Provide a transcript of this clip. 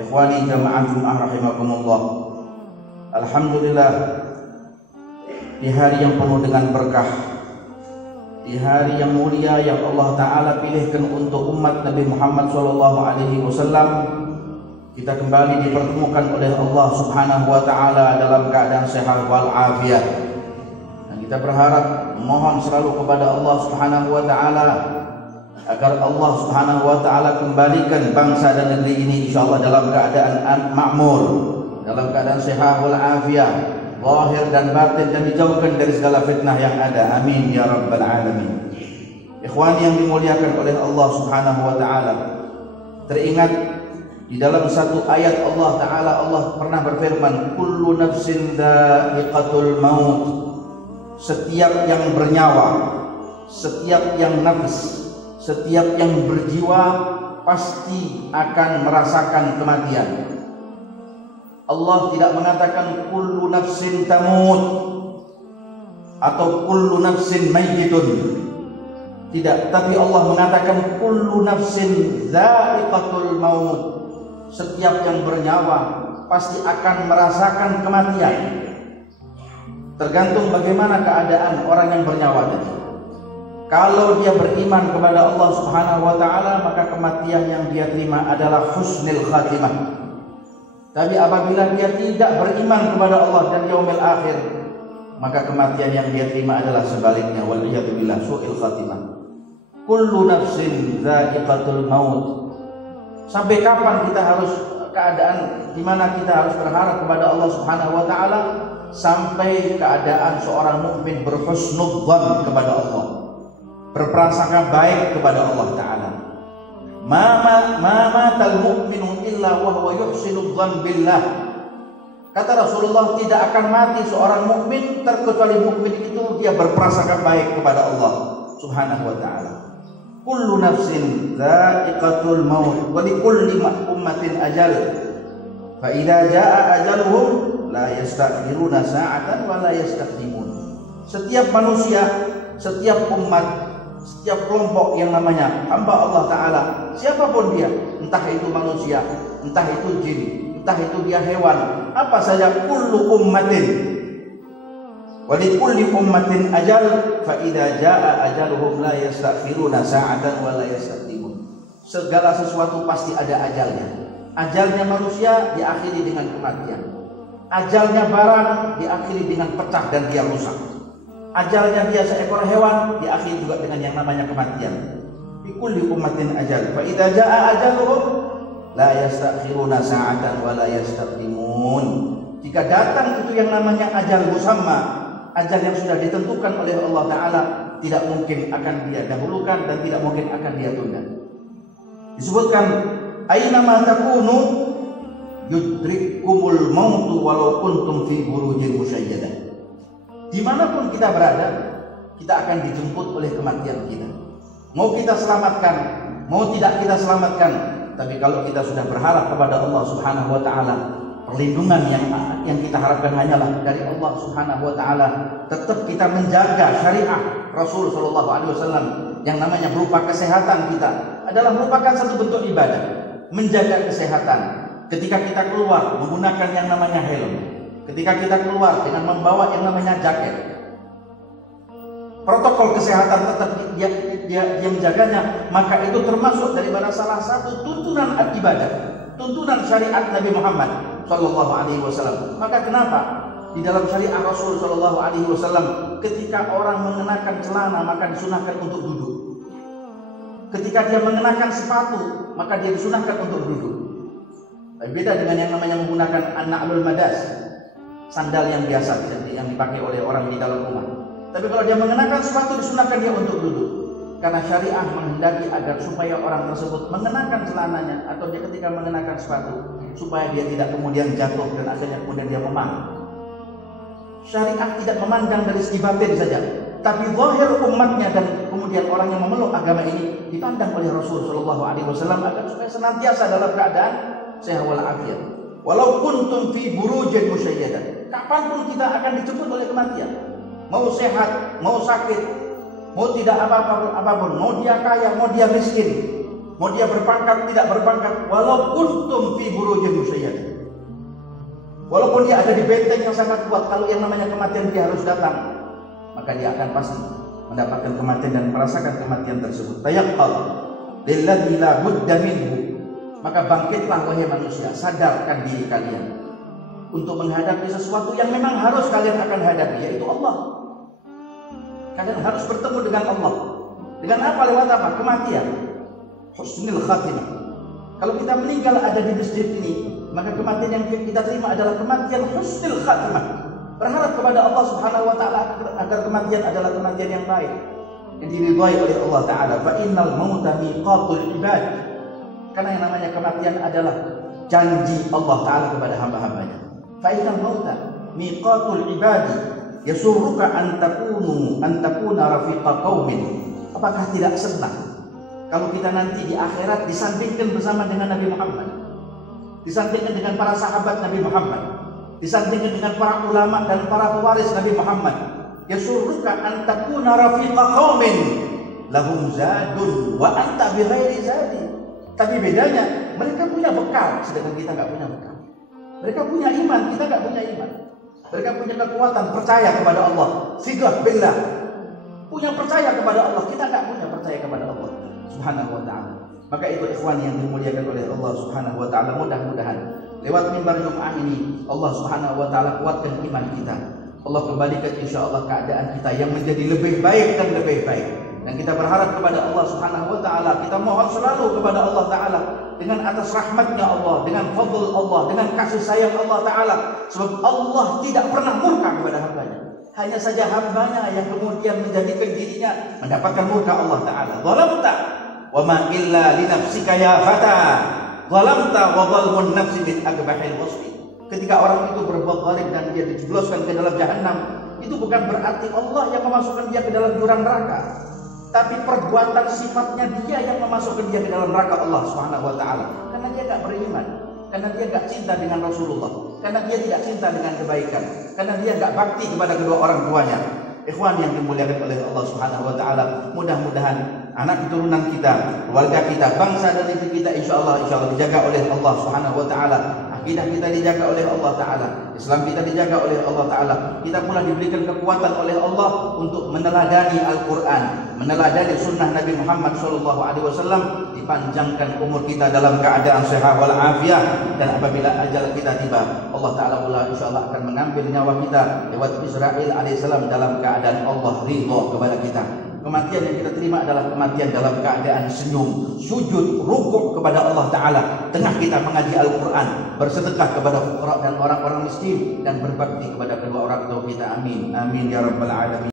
Ikhwani jamaah Jumat rahimakumullah. Alhamdulillah, di hari yang penuh dengan berkah, di hari yang mulia yang Allah Ta'ala pilihkan untuk umat Nabi Muhammad SAW, kita kembali dipertemukan oleh Allah Subhanahu wa Ta'ala dalam keadaan sehat wal afiat. Dan kita berharap, mohon selalu kepada Allah Subhanahu wa Ta'ala agar Allah Subhanahu wa Ta'ala kembalikan bangsa dan negeri ini insyaallah dalam keadaan makmur, dalam keadaan sehat wal afiat, zahir dan batin, dan dijauhkan dari segala fitnah yang ada. Amin ya rabbal alamin. Ikhwan yang dimuliakan oleh Allah Subhanahu wa Ta'ala, teringat di dalam satu ayat Allah Ta'ala, Allah pernah berfirman, kullu nafsin dha'iqatul maut. Setiap yang bernyawa, setiap yang nafs, setiap yang berjiwa pasti akan merasakan kematian. Allah tidak mengatakan kullu nafsin tamut atau kullu nafsin mayyitun. Tidak, tapi Allah mengatakan kullu nafsin dha'iqatul maut. Setiap yang bernyawa pasti akan merasakan kematian. Tergantung bagaimana keadaan orang yang bernyawa tadi. Kalau dia beriman kepada Allah Subhanahu wa Ta'ala, maka kematian yang dia terima adalah husnul khatimah. Tapi apabila dia tidak beriman kepada Allah dan yaumil akhir, maka kematian yang dia terima adalah sebaliknya, waliyadu billah, su'il khatimah. Kullu nafsin dha'iqatul maut. Sampai kapan kita harus keadaan di mana kita harus berharap kepada Allah Subhanahu wa Ta'ala? Sampai keadaan seorang mukmin berhusnudzan kepada Allah, berprasangka baik kepada Allah Ta'ala. Matal mu'minu illa wa huwa yuhsinu dzan billah. Kata Rasulullah, tidak akan mati seorang mukmin terkecuali mukmin itu dia berprasangka baik kepada Allah Subhanahu wa Ta'ala. Kullu nafsin dha'iqatul maut wa likulli ummatin ajal. Fa idza jaa ajaluhum la yastakhiruna sa'atan wa la yastaqdimun. Setiap manusia, setiap umat, setiap kelompok yang namanya hamba Allah Ta'ala, siapapun dia, entah itu manusia, entah itu jin, entah itu dia hewan, apa saja, kullu ummatin wa likulli ummatin ajal fa idza jaa ajaluhum la yastakhiruna sa'atan wa la yastaqdimun. Segala sesuatu pasti ada ajalnya. Ajalnya manusia diakhiri dengan kematian. Ajalnya barang diakhiri dengan pecah dan dia rusak. Ajalnya dia seekor hewan diakhiri juga dengan yang namanya kematian. Fi kulli ummatin ajal. Fa idza jaa ajaluhum la yastakhiruna sa'atan wa la yastaqdimun. Jika datang itu yang namanya ajal musamma, ajal yang sudah ditentukan oleh Allah Ta'ala, tidak mungkin akan dia dahulukan dan tidak mungkin akan dia tunda. Disebutkan aina ma takunu yudrikkumul mautu walau kuntum fi burujin musyayyadah. Dimanapun kita berada, kita akan dijemput oleh kematian kita. Mau kita selamatkan, mau tidak kita selamatkan, tapi kalau kita sudah berharap kepada Allah Subhanahu wa Ta'ala, perlindungan yang kita harapkan hanyalah dari Allah Subhanahu wa Ta'ala. Tetap kita menjaga syariah Rasul Shallallahu Alaihi Wasallam yang namanya berupa kesehatan kita adalah merupakan satu bentuk ibadah. Menjaga kesehatan ketika kita keluar menggunakan yang namanya helm, ketika kita keluar dengan membawa yang namanya jaket. Protokol kesehatan tetap dia menjaganya, maka itu termasuk daripada salah satu tuntunan ibadah, tuntunan syariat Nabi Muhammad Sallallahu Alaihi Wasallam. Maka kenapa di dalam syariat Rasul Sallallahu Alaihi Wasallam ketika orang mengenakan celana maka disunahkan untuk duduk, ketika dia mengenakan sepatu maka dia disunahkan untuk duduk. Beda dengan yang namanya menggunakan an-na'lul madas, sandal yang biasa yang dipakai oleh orang di dalam rumah. Tapi kalau dia mengenakan sepatu disunahkan dia untuk duduk. Karena syariah menghendaki agar supaya orang tersebut mengenakan celananya atau dia ketika mengenakan sepatu supaya dia tidak kemudian jatuh dan akhirnya kemudian dia memar. Syariat tidak memandang dari segi batin saja, tapi zahir umatnya dan kemudian orang yang memeluk agama ini dipandang oleh Rasul Shallallahu Alaihi Wasallam agar supaya senantiasa dalam keadaan sehat walafiat. Walau kuntum fi burujin musyayyadah, kapanpun kita akan dijemput oleh kematian. Mau sehat, mau sakit, mau tidak apapun, mau dia kaya, mau dia miskin, mau dia berpangkat tidak berpangkat, walau kuntum fi burujin musyayyad. Walaupun dia ada di benteng yang sangat kuat, kalau yang namanya kematian dia harus datang, maka dia akan pasti mendapatkan kematian dan merasakan kematian tersebut. Tayaqqal lilladzi la budda minhu. Maka bangkitlah wahai manusia, sadarkan diri kalian untuk menghadapi sesuatu yang memang harus kalian akan hadapi, yaitu Allah. Kalian harus bertemu dengan Allah. Dengan apa? Lewat apa? Kematian. Husnul khatimah. Kalau kita meninggal ada di masjid ini, maka kematian yang kita terima adalah kematian husnul khatimah. Berharap kepada Allah Subhanahu wa taala agar kematian adalah kematian yang baik, yang diridhai oleh Allah taala. Fa innal mauta miqatul ibad. Karena yang namanya kematian adalah janji Allah taala kepada hamba-hambanya. Fa innal mauta miqatul ibadi yasurruka an takuna rafiqa qaumin. Apakah tidak senang kalau kita nanti di akhirat disandingkan bersama dengan Nabi Muhammad, disandingkan dengan para sahabat Nabi Muhammad, disandingkan dengan para ulama dan para pewaris Nabi Muhammad. Yasurruka an takuna rafiqa qaumin lahum zadun wa anta bighairi zadi. Tapi bedanya mereka punya bekal sedangkan kita enggak punya bekal. Mereka punya iman, kita enggak punya iman. Mereka punya kekuatan percaya kepada Allah, siqah billah. Punya percaya kepada Allah, kita enggak punya percaya kepada Allah Subhanahu wa taala. Maka itu ikhwan yang dimuliakan oleh Allah Subhanahu wa taala, mudah-mudahan lewat mimbar Jumat ini Allah Subhanahu wa taala kuatkan iman kita. Allah kembalikan insyaallah keadaan kita yang menjadi lebih baik dan lebih baik. Dan kita berharap kepada Allah Subhanahu wa taala, kita mohon selalu kepada Allah taala dengan atas rahmatnya Allah, dengan fadl Allah, dengan kasih sayang Allah taala, sebab Allah tidak pernah murka kepada hambanya. Hanya saja hambanya yang kemudian menjadikan dirinya mendapatkan murka Allah taala. Zalamta wa ma illa li nafsika ya fata. Zalamta wa zalmun nafsi min akbahil wasfi. Ketika orang itu berbuat zalim dan dia dijebloskan ke dalam jahanam, itu bukan berarti Allah yang memasukkan dia ke dalam jurang neraka, tapi perbuatan sifatnya dia yang memasukkan dia ke dalam neraka Allah Subhanahu wa taala. Karena dia enggak beriman, karena dia enggak cinta dengan Rasulullah, karena dia tidak cinta dengan kebaikan, karena dia enggak bakti kepada kedua orang tuanya. Ikhwan yang dimuliakan oleh Allah Subhanahu wa taala, mudah-mudahan anak keturunan kita, keluarga kita, bangsa dan negeri kita insyaallah dijaga oleh Allah Subhanahu wa taala. Akidah kita dijaga oleh Allah taala, Islam kita dijaga oleh Allah taala. Kita pula diberikan kekuatan oleh Allah untuk meneladani Al-Qur'an, meneladani sunnah Nabi Muhammad SAW. Dipanjangkan umur kita dalam keadaan sehat wal afiah, dan apabila ajal kita tiba, Allah taala pula insyaallah akan mengambil nyawa kita lewat Israil alaihissalam dalam keadaan Allah ridha kepada kita. Kematian yang kita terima adalah kematian dalam keadaan senyum, sujud, rukuk kepada Allah taala, tengah kita mengaji Al-Qur'an, bersedekah kepada fuqara dan orang-orang miskin, dan berbakti kepada kedua orang tua kita. Amin amin ya rabbal alamin.